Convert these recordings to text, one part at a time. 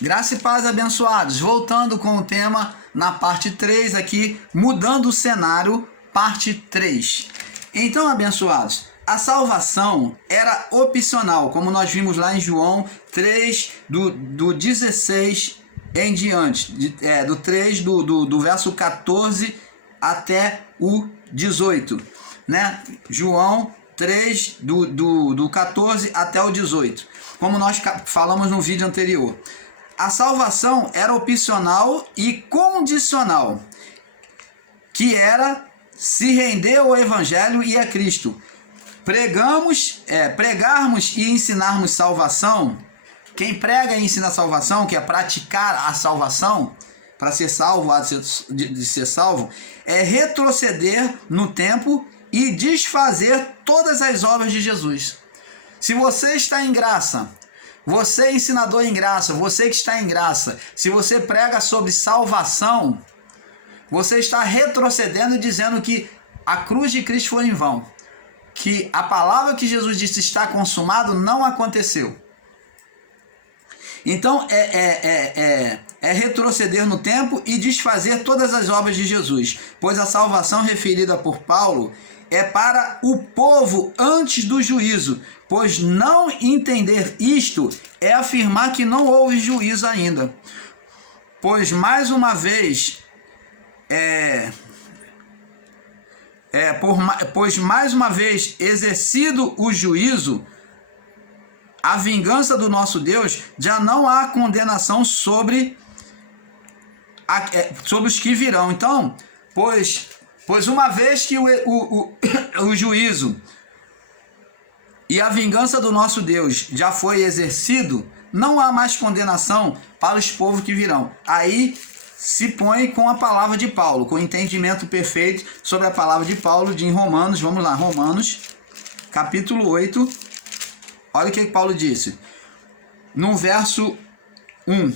Graça e paz, abençoados. Voltando com o tema na parte 3 aqui, mudando o cenário, parte 3. Então, abençoados, a salvação era opcional, como nós vimos lá em João 3, do 16 em diante, do 3, do verso 14 até o 18, né? João 3, do 14 até o 18, como nós falamos no vídeo anterior. A salvação era opcional e condicional, que era se render ao Evangelho e a Cristo. Pregarmos e ensinarmos salvação. Quem prega e ensina salvação, que é praticar a salvação, para ser salvo, de ser salvo, é retroceder no tempo e desfazer todas as obras de Jesus. Se você está em graça, você é ensinador em graça, você que está em graça, se você prega sobre salvação, você está retrocedendo e dizendo que a cruz de Cristo foi em vão, que a palavra que Jesus disse está consumado não aconteceu. Então é retroceder no tempo e desfazer todas as obras de Jesus, pois a salvação referida por Paulo é para o povo antes do juízo, pois não entender isto é afirmar que não houve juízo ainda. Pois mais uma vez exercido o juízo, a vingança do nosso Deus, já não há condenação sobre os que virão. Então, pois uma vez que o juízo e a vingança do nosso Deus já foi exercido, não há mais condenação para os povos que virão. Aí se põe com a palavra de Paulo, com o entendimento perfeito sobre a palavra de Paulo em Romanos. Vamos lá, Romanos, capítulo 8. Olha o que Paulo disse. No verso 1.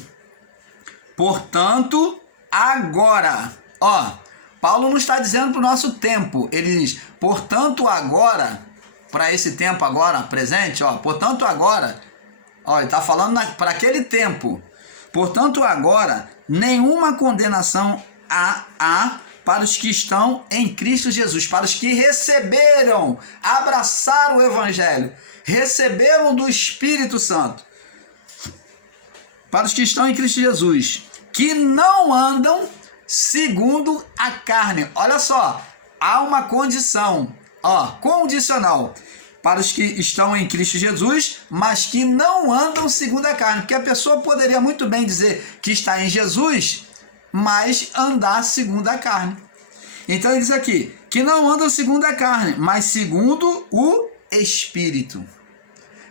Portanto, agora. Paulo não está dizendo para o nosso tempo. Ele diz, portanto, agora, para esse tempo agora, presente, portanto, agora, ele está falando para aquele tempo. Portanto, agora, nenhuma condenação há para os que estão em Cristo Jesus, para os que receberam, abraçaram o Evangelho, receberam do Espírito Santo, para os que estão em Cristo Jesus, que não andam segundo a carne. Olha só, há uma condição, condicional, para os que estão em Cristo Jesus, mas que não andam segundo a carne, porque a pessoa poderia muito bem dizer que está em Jesus, mas andar segundo a carne. Então ele diz aqui, que não andam segundo a carne, mas segundo o Espírito.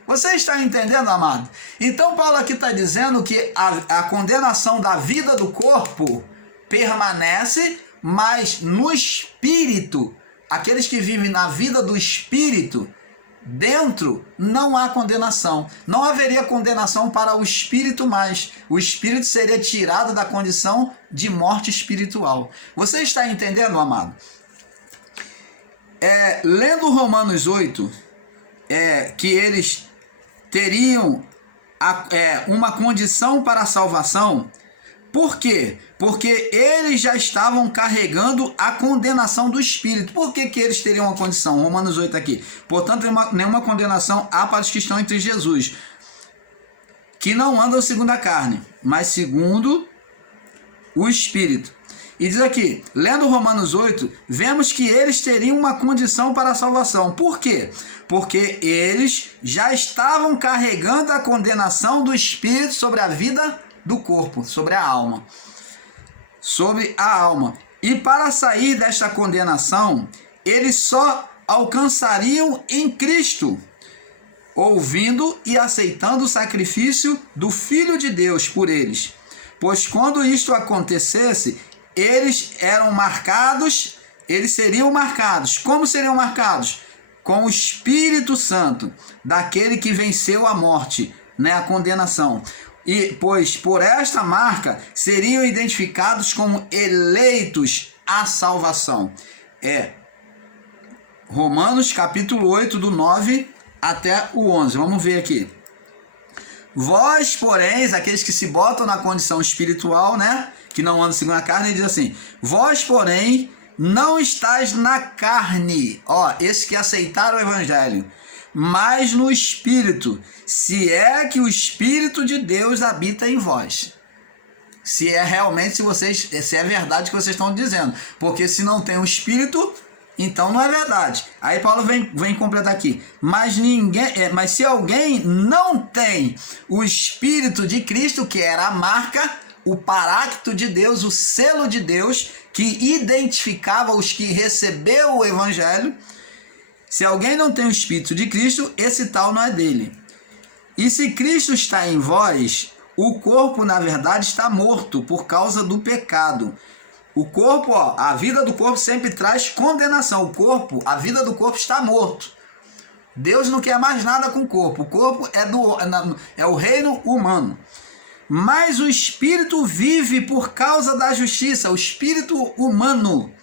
Você está entendendo, amado? Então Paulo aqui está dizendo que a condenação da vida do corpo permanece, mas no Espírito, aqueles que vivem na vida do Espírito, dentro não há condenação. Não haveria condenação para o Espírito mais. O Espírito seria tirado da condição de morte espiritual. Você está entendendo, amado? Lendo Romanos 8, que eles teriam uma condição para a salvação. Por quê? Porque eles já estavam carregando a condenação do Espírito. Por que eles teriam uma condição? Romanos 8 aqui. Portanto, nenhuma condenação há para os que estão entre Jesus, que não andam segundo a carne, mas segundo o Espírito. E diz aqui, lendo Romanos 8, vemos que eles teriam uma condição para a salvação. Por quê? Porque eles já estavam carregando a condenação do Espírito sobre a vida do corpo, sobre a alma. E para sair desta condenação, eles só alcançariam em Cristo, ouvindo e aceitando o sacrifício do Filho de Deus por eles. Pois quando isto acontecesse, eles seriam marcados. Como seriam marcados? Com o Espírito Santo, daquele que venceu a morte, a condenação. E pois por esta marca seriam identificados como eleitos à salvação. Romanos capítulo 8, do 9 até o 11. Vamos ver aqui. Vós, porém, aqueles que se botam na condição espiritual, né? Que não andam segundo a carne, ele diz assim: vós, porém, não estáis na carne, ó, esses que aceitaram o evangelho, mas no Espírito, se é que o Espírito de Deus habita em vós. Se é realmente, se é verdade o que vocês estão dizendo. Porque se não tem o Espírito, então não é verdade. Aí Paulo vem completar aqui. Mas se alguém não tem o Espírito de Cristo, que era a marca, o paráclito de Deus, o selo de Deus, que identificava os que recebeu o Evangelho, se alguém não tem o Espírito de Cristo, esse tal não é dele. E se Cristo está em vós, o corpo, na verdade, está morto por causa do pecado. O corpo, ó, a vida do corpo sempre traz condenação. O corpo, a vida do corpo está morto. Deus não quer mais nada com o corpo. O corpo é o reino humano. Mas o espírito vive por causa da justiça, o espírito humano.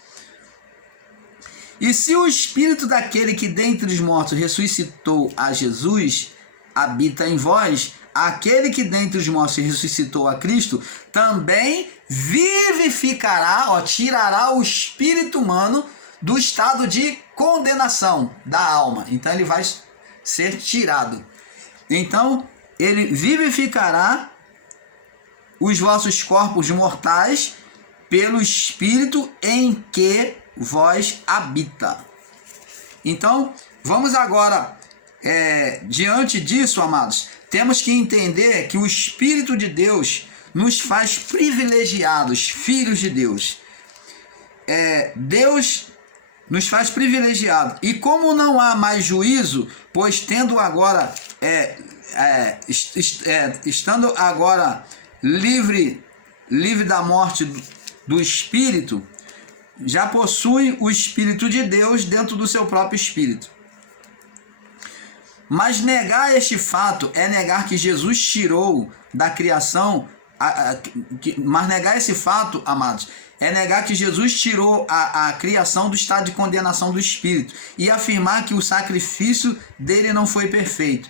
E se o espírito daquele que dentre os mortos ressuscitou a Jesus habita em vós, aquele que dentre os mortos ressuscitou a Cristo também vivificará, ó, tirará o espírito humano do estado de condenação da alma. Então ele vai ser tirado. Então ele vivificará os vossos corpos mortais pelo Espírito em que vós habita. Então, vamos agora, diante disso, amados, temos que entender que o Espírito de Deus nos faz privilegiados, filhos de Deus. Deus nos faz privilegiados. E como não há mais juízo, pois tendo agora, estando agora livre da morte do Espírito, já possui o Espírito de Deus dentro do seu próprio Espírito. Mas negar este fato é negar que Jesus tirou da criação, mas negar esse fato, amados, é negar que Jesus tirou a criação do estado de condenação do Espírito e afirmar que o sacrifício dele não foi perfeito.